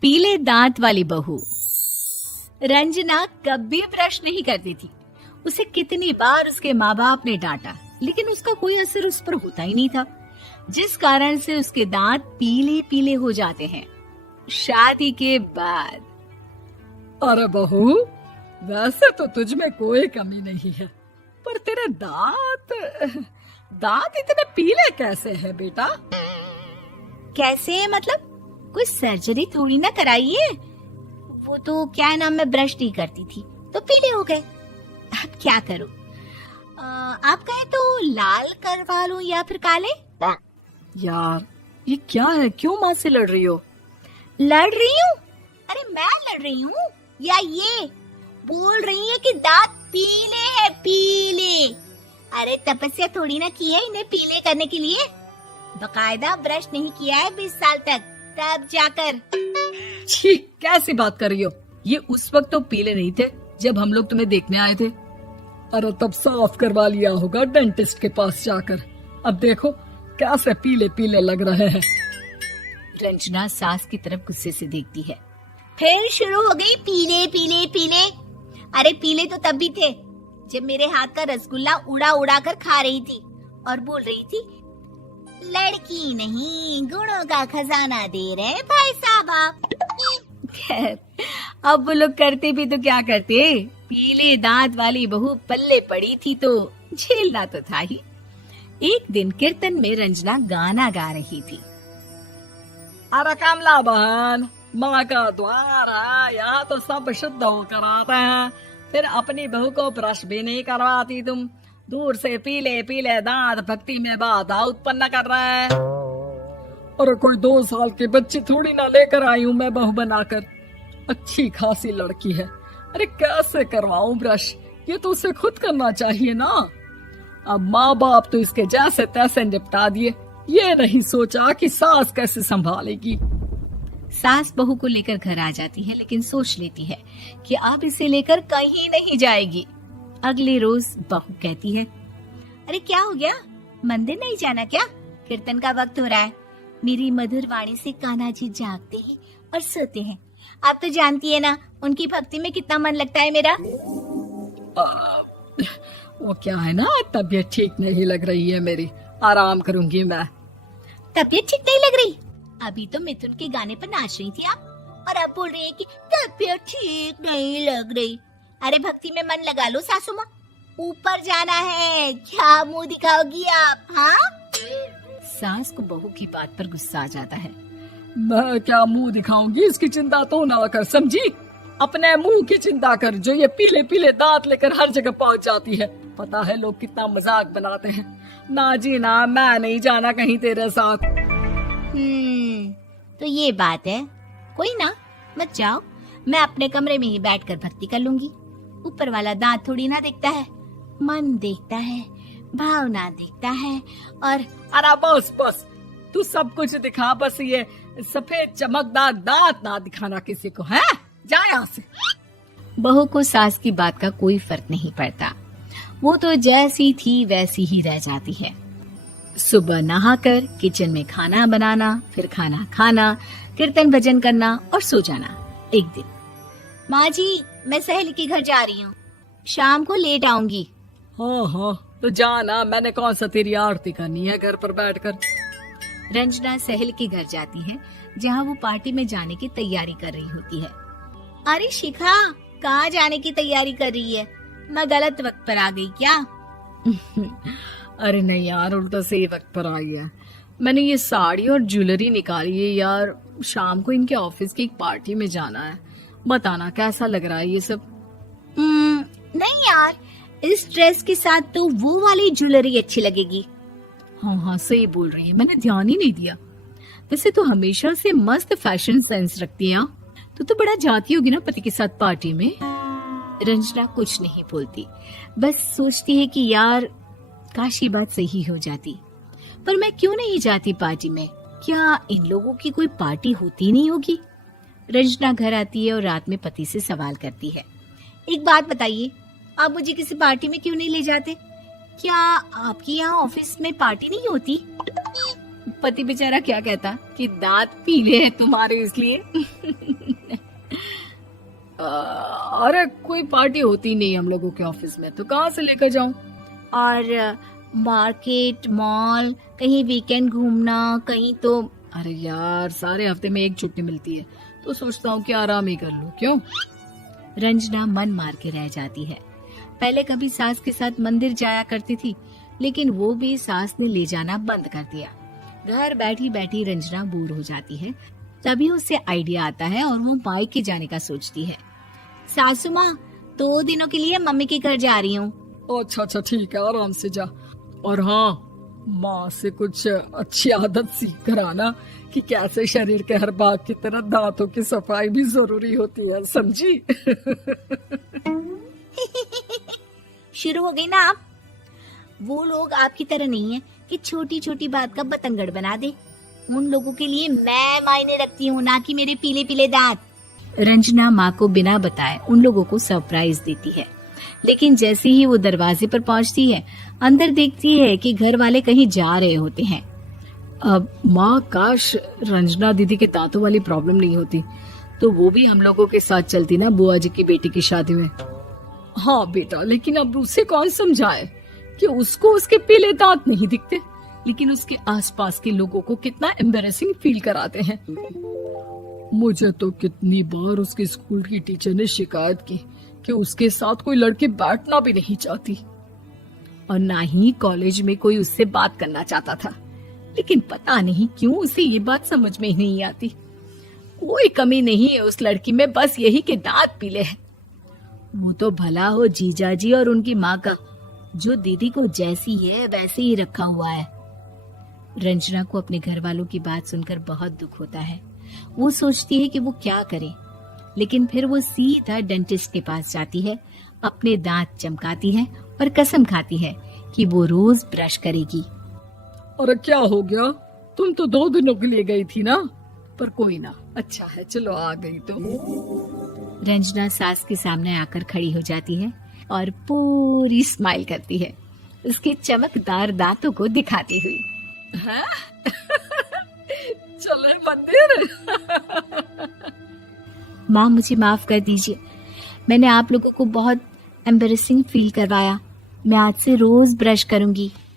पीले दांत वाली बहू। रंजना कभी ब्रश नहीं करती थी। उसे कितनी बार उसके माँ बाप ने डांटा, लेकिन उसका कोई असर उस पर होता ही नहीं था, जिस कारण से उसके दांत पीले पीले हो जाते हैं। शादी के बाद अरे बहू, वैसे तो तुझ में कोई कमी नहीं है, पर तेरे दांत इतने पीले कैसे हैं बेटा? कैसे मतलब? कोई सर्जरी थोड़ी ना कराइए। वो तो क्या नाम, मैं ब्रश नहीं करती थी तो पीले हो गए। अब क्या करूं? आप कहें तो लाल करवा लूं या फिर काले? यार ये क्या है, क्यों माँ से लड़ रही हो? लड़ रही हूँ? अरे मैं लड़ रही हूँ या ये बोल रही है कि दांत पीले हैं, पीले। अरे तपस्या थोड़ी ना की है इन्हें पीले करने के लिए। बकायदा ब्रश नहीं किया है 20 साल तक, तब जाकर। छी, कैसी बात कर रही हो? ये उस वक्त तो पीले नहीं थे जब हम लोग तुम्हें देखने आए थे। अरे तब साफ करवा लिया होगा डेंटिस्ट के पास जाकर। अब देखो कैसे पीले पीले लग रहे हैं। रंजना सास की तरफ गुस्से से देखती है। फिर शुरू हो गई पीले पीले पीले। अरे पीले तो तब भी थे जब मेरे हाथ का रसगुल्ला उड़ा उड़ा कर खा रही थी और बोल रही थी, लड़की नहीं गुणों का खजाना दे रहे भाई साहब आप। खैर, अब वो लोग करते भी तो क्या करते, पीले दांत वाली बहू पल्ले पड़ी थी तो झेलना तो था ही। एक दिन कीर्तन में रंजना गाना गा रही थी। अरे कमला बहन, माँ का द्वार है, यहाँ तो सब शुद्ध होकर आते हैं, फिर अपनी बहू को ब्रश भी नहीं करवाती तुम। दूर से पीले पीले दांत भक्ति में बाधा उत्पन्न कर रहे हैं। अरे कोई 2 साल की बच्ची थोड़ी ना लेकर आई हूँ मैं बहू बनाकर। अच्छी खासी लड़की है, अरे कैसे करवाऊं ब्रश? ये तो उसे खुद करना चाहिए ना। अब माँ बाप तो इसके जैसे तैसे निपटा दिए, ये नहीं सोचा कि सास कैसे संभालेगी। सास बहू को लेकर घर आ जाती है, लेकिन सोच लेती है कि अब इसे लेकर कहीं नहीं जाएगी। अगले रोज बहू कहती है, अरे क्या हो गया, मंदिर नहीं जाना क्या? कीर्तन का वक्त हो रहा है। मेरी मधुर वाणी से कान्हा जी जागते हैं और सोते हैं। आप तो जानती है ना उनकी भक्ति में कितना मन लगता है मेरा। वो क्या है ना, तबीयत ठीक नहीं लग रही है मेरी, आराम करूंगी मैं। तबीयत ठीक नहीं लग रही? अभी तो मिथुन के गाने पर नाच रही थी आप, और अब बोल रही है कि तबीयत ठीक नहीं लग रही। अरे भक्ति में मन लगा लो सासू माँ, ऊपर जाना है, क्या मुंह दिखाओगी आप? हाँ? सास को बहू की बात पर गुस्सा आ जाता है। मैं क्या मुंह दिखाऊंगी, इसकी चिंता तो ना कर, समझी? अपने मुंह की चिंता कर, जो ये पीले पीले दांत लेकर हर जगह पहुंच जाती है। पता है लोग कितना मजाक बनाते हैं। ना जी ना, मैं नहीं जाना कहीं तेरे साथ। तो ये बात है, कोई ना, मत जाओ, मैं अपने कमरे में ही बैठकर भक्ति कर लूंगी। ऊपर वाला दांत थोड़ी ना देखता है, मन देखता है, भावना देखता है। और अरे बस बस, तू सब कुछ दिखा, बस ये सफेद चमकदार दांत ना दिखाना किसी को, है? जा यहाँ से। बहू को सास की बात का कोई फर्क नहीं पड़ता, वो तो जैसी थी वैसी ही रह जाती है। सुबह नहाकर किचन में खाना बनाना, फिर खाना खाना, कीर्तन भजन करना और सो जाना। एक दिन, माँ जी मैं सहेली के घर जा रही हूँ, शाम को लेट आऊंगी। हाँ हाँ तो जाना, मैंने कौन सा तेरी आरती करनी है घर पर बैठकर। रंजना सहेली के घर जाती है, जहाँ वो पार्टी में जाने की तैयारी कर रही होती है। अरे शिखा, कहाँ जाने की तैयारी कर रही है? मैं गलत वक्त पर आ गई क्या? अरे नहीं यार, उल्टा सही वक्त पर आई है। मैंने ये साड़ी और ज्वेलरी निकाली है यार, शाम को इनके ऑफिस की एक पार्टी में जाना है। बताना कैसा लग रहा है ये सब? नहीं यार, इस ड्रेस के साथ तो वो वाली ज्वेलरी अच्छी लगेगी। हाँ हाँ सही बोल रही है, मैंने ध्यान ही नहीं दिया। वैसे तो हमेशा से मस्त फैशन सेंस रखती है। तो बड़ा जाती होगी ना पति के साथ पार्टी में। रंजना कुछ नहीं बोलती, बस सोचती है कि यार काश ये बात सही हो जाती, पर मैं क्यों नहीं जाती पार्टी में? क्या इन लोगों की कोई पार्टी होती नहीं होगी? रंजना घर आती है और रात में पति से सवाल करती है, एक बात बताइए, आप मुझे किसी पार्टी में क्यों नहीं ले जाते? क्या आपकी यहाँ ऑफिस में पार्टी नहीं होती? पति बेचारा क्या कहता कि दांत पीले हैं तुम्हारे इसलिए। अरे कोई पार्टी होती नहीं हम लोगों के ऑफिस में, तो कहाँ से लेकर जाऊं? और मार्केट, मॉल, कहीं वीकेंड घूमना, कहीं तो। अरे यार, सारे हफ्ते में एक छुट्टी मिलती है, तो सोचता हूँ कि आराम ही कर लूं। क्यों? रंजना मन मार के रह जाती है। पहले कभी सास के साथ मंदिर जाया करती थी, लेकिन वो भी सास ने ले जाना बंद कर दिया। घर बैठी बैठी रंजना बोर हो जाती है। तभी उसे आइडिया आता है और वो मायके जाने का सोचती है। सासू माँ, 2 दिनों के लिए मम्मी के घर जा रही हूँ। अच्छा ठीक है, आराम से जा। और हाँ, माँ से कुछ अच्छी आदत सीख कर आना कि कैसे शरीर के हर भाग की तरह दांतों की सफाई भी जरूरी होती है, समझी? शुरू हो गई ना आप। वो लोग आपकी तरह नहीं है कि छोटी छोटी बात का बतंगड़ बना दे। उन लोगों के लिए मैं मायने रखती हूँ, ना कि मेरे पीले पीले दांत। रंजना माँ को बिना बताए उन लोगों को सरप्राइज देती है, लेकिन जैसे ही वो दरवाजे पर पहुंचती है, अंदर देखती है कि घर वाले कहीं जा रहे होते हैं। अब माँ, काश रंजना दीदी के दांतों वाली प्रॉब्लम नहीं होती, तो वो भी हम लोगों के साथ चलती ना बुआ जी की बेटी की शादी में। हाँ बेटा, लेकिन अब उसे कौन समझाए कि उसको उसके पीले दांत नहीं दिखते, लेकिन उसके आसपास के लोगों को कितना एम्बैरेसिंग फील कराते हैं। मुझे तो कितनी बार उसके स्कूल की टीचर ने शिकायत की कि उसके साथ कोई लड़की बैठना भी नहीं चाहती, और ना ही कॉलेज में कोई उससे बात करना चाहता था। लेकिन पता नहीं क्यों उसे ये बात समझ में ही नहीं आती। कोई कमी नहीं है उस लड़की में, बस यही कि दांत पीले हैं। वो तो भला हो जीजा जी और उनकी माँ का, जो दीदी को जैसी है वैसे ही रखा हुआ है। रंजना को अपने घर वालों की बात सुनकर बहुत दुख होता है। वो सोचती है कि वो क्या करे, लेकिन फिर वो सीधा डेंटिस्ट के पास जाती है, अपने दांत चमकाती है और कसम खाती है कि वो रोज ब्रश करेगी। अरे क्या हो गया? तुम तो 2 दिनों के लिए गई थी ना, पर कोई ना, अच्छा है, चलो आ गई तो। रंजना सास के सामने आकर खड़ी हो जाती है और पूरी स्माइल करती है, उसके चमकदार दांतों को दिखाती हुई। हैं? चले मंदिर। माँ, मुझे माफ कर दीजिए, मैंने आप लोगों को बहुत एम्बैरेसिंग फील करवाया। मैं आज से रोज ब्रश करूंगी।